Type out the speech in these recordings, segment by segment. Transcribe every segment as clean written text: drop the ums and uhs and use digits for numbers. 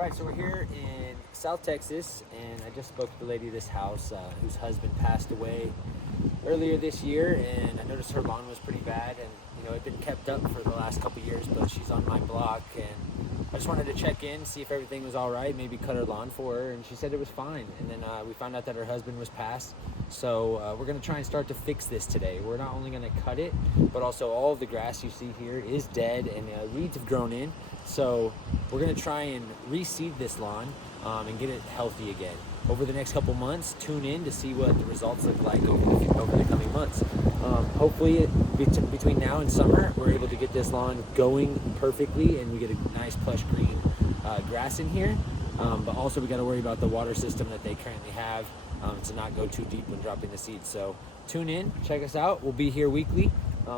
right, so we're here in South Texas, and I just spoke to the lady of this house whose husband passed away earlier this year, and I noticed her lawn was pretty bad, and it'd been kept up for the last couple years, but she's on my block, and I just wanted to check in, see if everything was all right, maybe cut her lawn for her, and she said it was fine. And then we found out that her husband was passed, so we're gonna try and start to fix this today. We're not only gonna cut it, but also all of the grass you see here is dead, and weeds have grown in. So we're gonna try and reseed this lawn and get it healthy again. Over the next couple months, tune in to see what the results look like over the coming months. Hopefully between now and summer, we're able to get this lawn going perfectly and we get a nice plush green grass in here. But also we got to worry about the water system that they currently have to not go too deep when dropping the seeds. So tune in, check us out. We'll be here weekly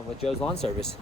with Joe's Lawn Service.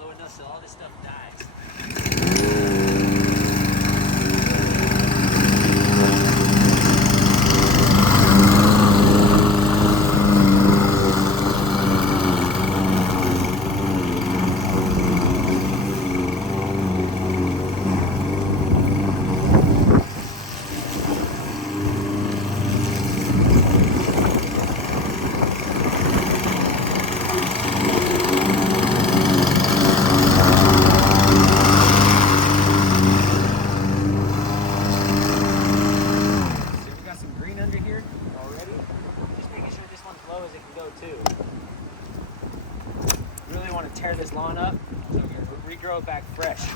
Low enough so all this stuff dies. Really want to tear this lawn up so we can regrow it back fresh.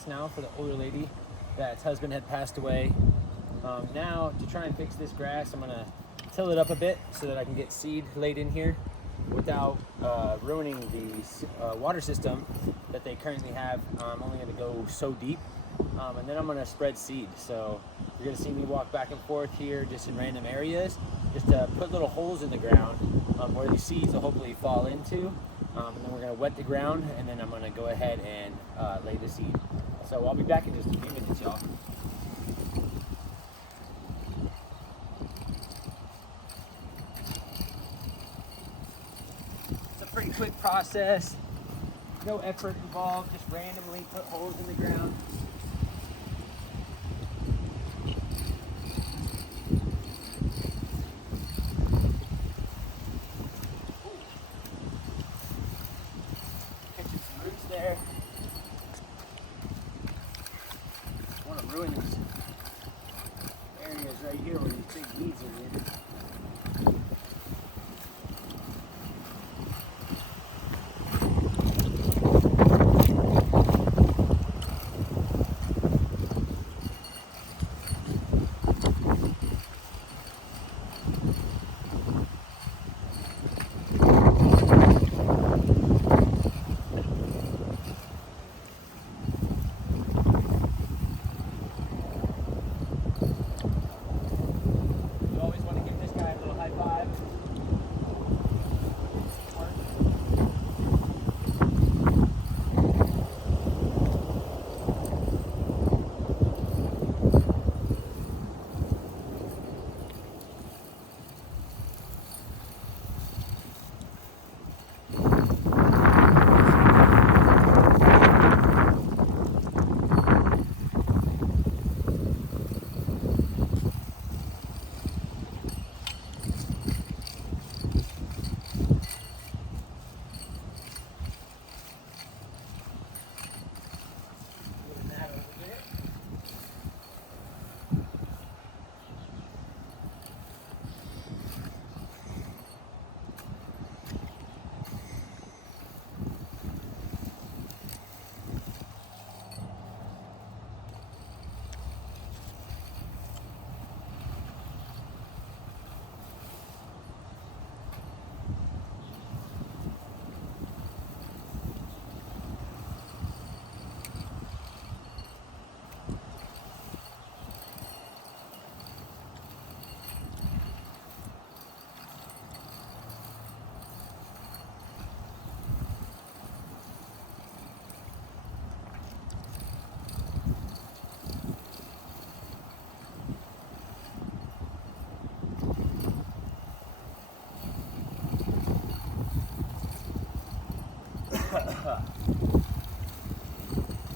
grass now for the older lady that's husband had passed away. Now to try and fix this grass, I'm gonna till it up a bit so that I can get seed laid in here without ruining the water system that they currently have. I'm only gonna go so deep, and then I'm gonna spread seed. So you're gonna see me walk back and forth here just in random areas, just to put little holes in the ground where these seeds will hopefully fall into. And then we're gonna wet the ground, and then I'm gonna go ahead and lay the seed. So I'll be back in just a few minutes, y'all. It's a pretty quick process, no effort involved, just randomly put holes in the ground. There. I want to ruin these areas right here where these big weeds are in.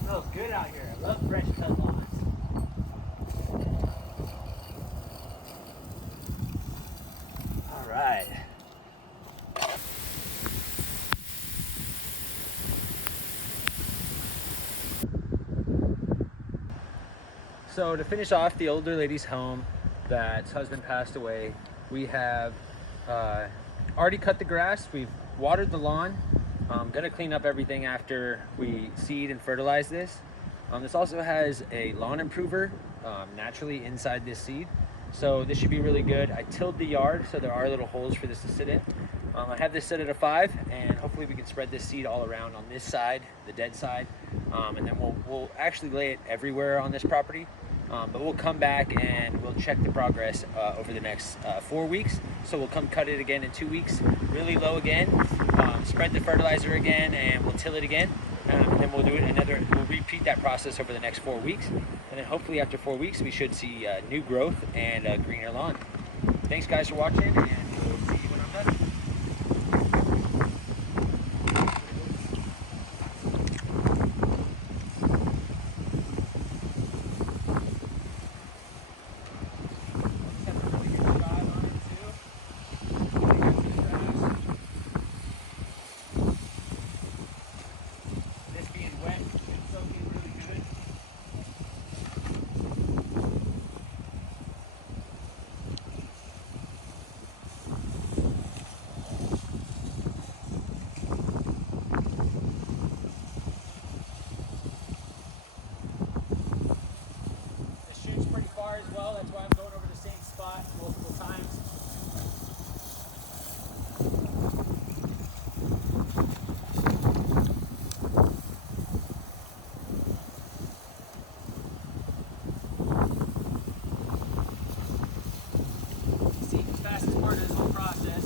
Smells good out here. I love fresh cut lawns. All right. So to finish off the older lady's home that's husband passed away, we have already cut the grass. We've watered the lawn. Gonna clean up everything after we seed and fertilize this. This also has a lawn improver naturally inside this seed, so this should be really good. I tilled the yard, so there are little holes for this to sit in. I have this set at a 5, and hopefully we can spread this seed all around on this side, the dead side, and then we'll actually lay it everywhere on this property. But we'll come back and we'll check the progress over the next 4 weeks. So we'll come cut it again in 2 weeks, really low again, spread the fertilizer again, and we'll till it again. And then we'll do it we'll repeat that process over the next 4 weeks. And then hopefully after 4 weeks, we should see new growth and a greener lawn. Thanks guys for watching, and we'll see you when I'm done. well. That's why I'm going over the same spot multiple times. See, the fastest part of this whole process